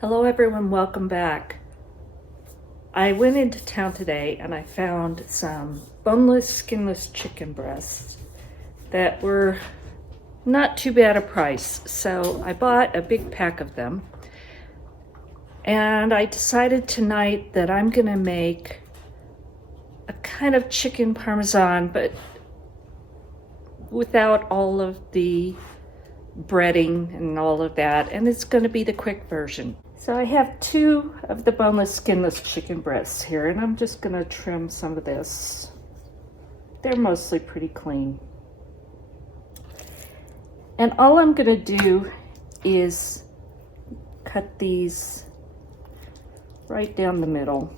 Hello everyone, welcome back. I went into town today and I found some boneless, skinless chicken breasts that were not too bad a price. So I bought a big pack of them and I decided tonight that I'm gonna make a kind of chicken parmesan, but without all of the breading and all of that, and it's gonna be the quick version. So I have 2 of the boneless, skinless chicken breasts here, and I'm just gonna trim some of this. They're mostly pretty clean. And all I'm gonna do is cut these right down the middle,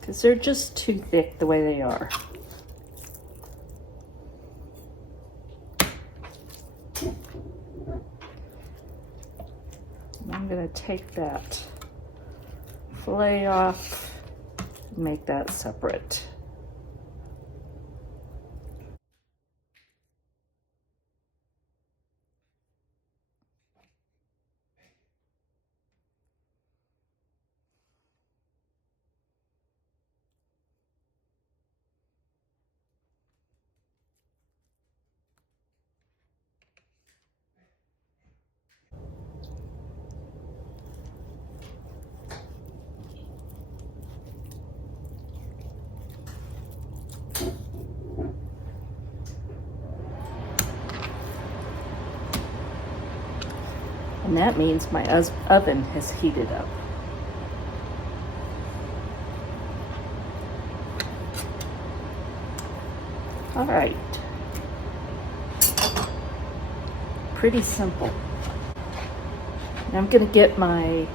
because they're just too thick the way they are. I'm going to take that fillet off and make that separate. And that means my oven has heated up. All right. Pretty simple. Now I'm going to get my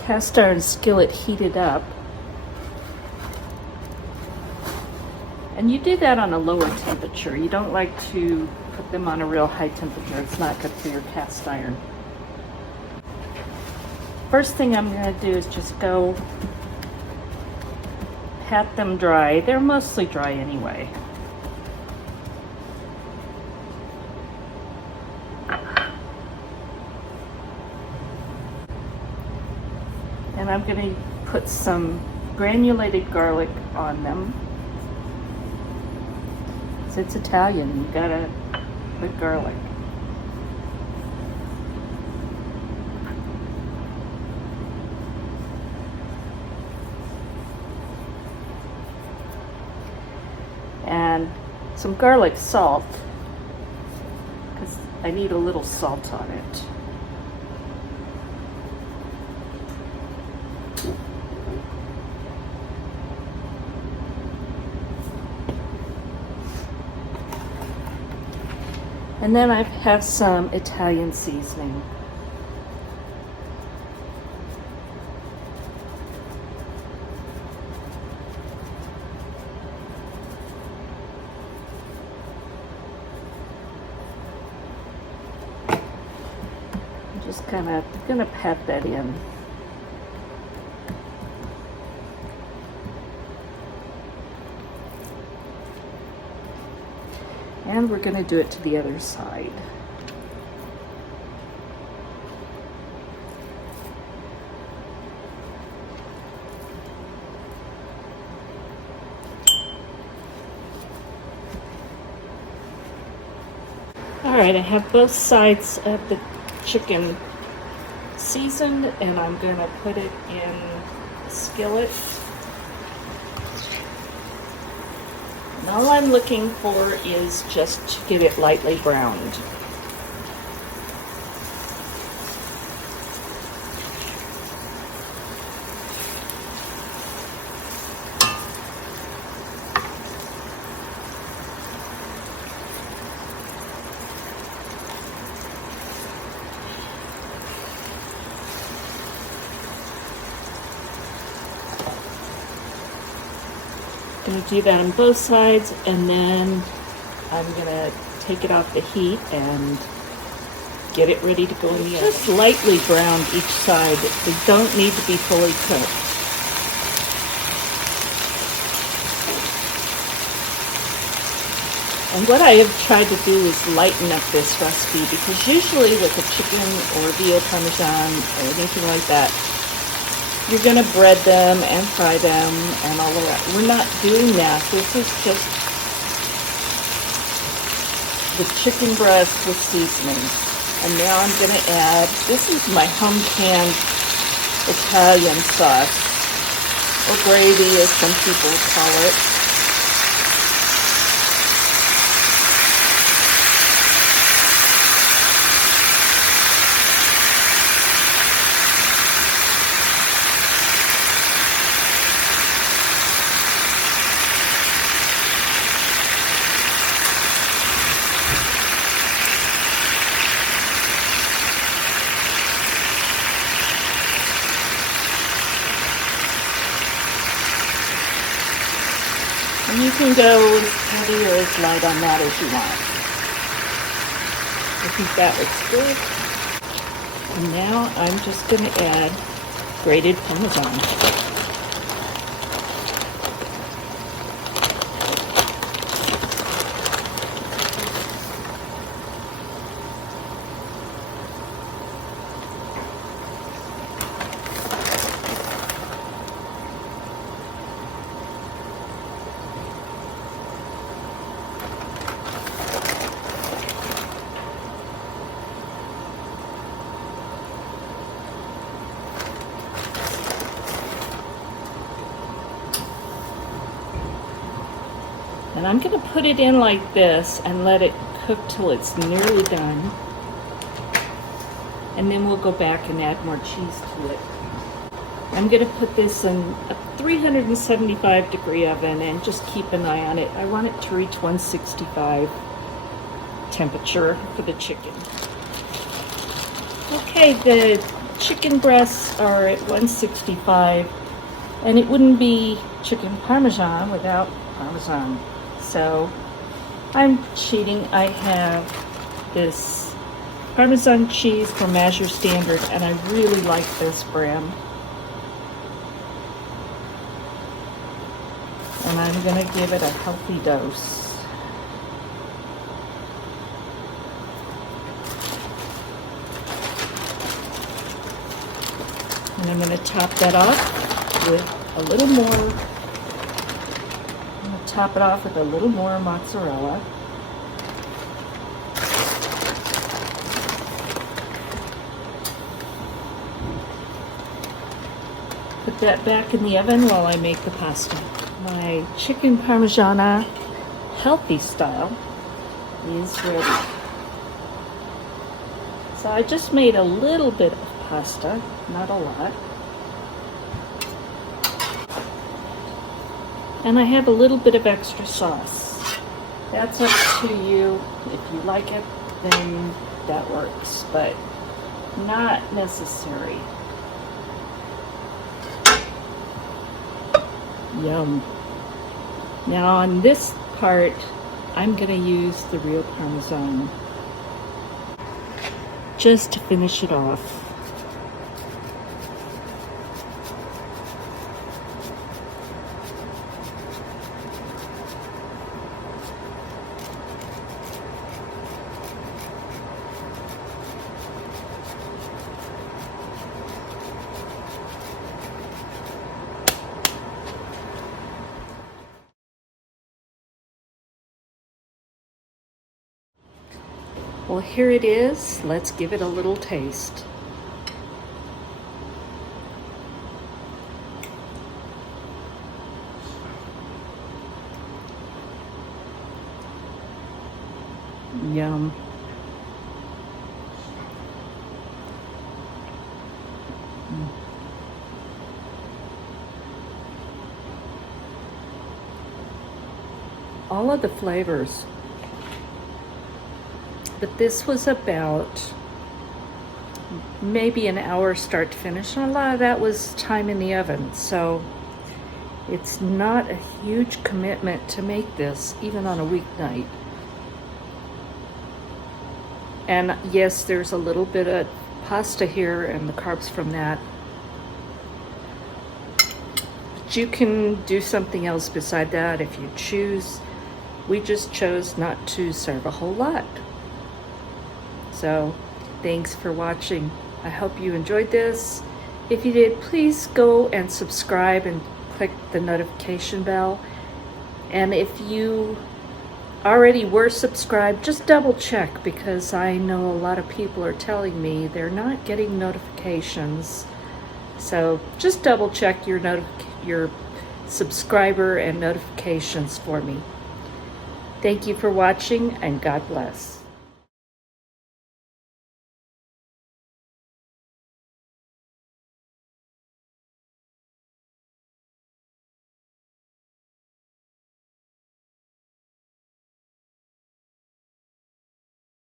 cast iron skillet heated up. And you do that on a lower temperature. You don't like to put them on a real high temperature. It's not good for your cast iron. First thing I'm going to do is just go pat them dry. They're mostly dry anyway. And I'm going to put some granulated garlic on them. It's Italian, you gotta put garlic. And some garlic salt, because I need a little salt on it. And then I have some Italian seasoning. I'm just gonna pat that in. And we're going to do it to the other side. All right, I have both sides of the chicken seasoned, and I'm going to put it in a skillet. And all I'm looking for is just to get it lightly browned. I'm going to do that on both sides, and then I'm going to take it off the heat and get it ready to go in the oven. Just lightly browned each side. They don't need to be fully cooked. And what I have tried to do is lighten up this recipe, because usually with a chicken or veal parmesan or anything like that, you're going to bread them and fry them and all of that. We're not doing that. This is just the chicken breast with seasonings. And now I'm going to add, this is my home canned Italian sauce, or gravy as some people call it. And you can go as heavy or as light on that as you want. I think that looks good. And now I'm just going to add grated Parmesan. And I'm going to put it in like this and let it cook till it's nearly done. And then we'll go back and add more cheese to it. I'm going to put this in a 375-degree oven and just keep an eye on it. I want it to reach 165 temperature for the chicken. Okay, the chicken breasts are at 165, and it wouldn't be chicken Parmesan without Parmesan. So I'm cheating. I have this Parmesan cheese from Azure Standard, and I really like this brand. And I'm going to give it a healthy dose. And I'm going to top that off with a little more. Top it off with a little more mozzarella. Put that back in the oven while I make the pasta. My chicken Parmigiana healthy style is ready. So I just made a little bit of pasta, not a lot. And I have a little bit of extra sauce. That's up to you. If you like it, then that works, but not necessary. Yum. Now on this part, I'm going to use the real Parmesan just to finish it off. Well, here it is. Let's give it a little taste. Yum. All of the flavors. But this was about maybe an hour start to finish, and a lot of that was time in the oven. So it's not a huge commitment to make this, even on a weeknight. And yes, there's a little bit of pasta here and the carbs from that. But you can do something else beside that if you choose. We just chose not to serve a whole lot. So thanks for watching. I hope you enjoyed this. If you did, please go and subscribe and click the notification bell. And if you already were subscribed, just double check, because I know a lot of people are telling me they're not getting notifications. So just double check your subscriber and notifications for me. Thank you for watching, and God bless.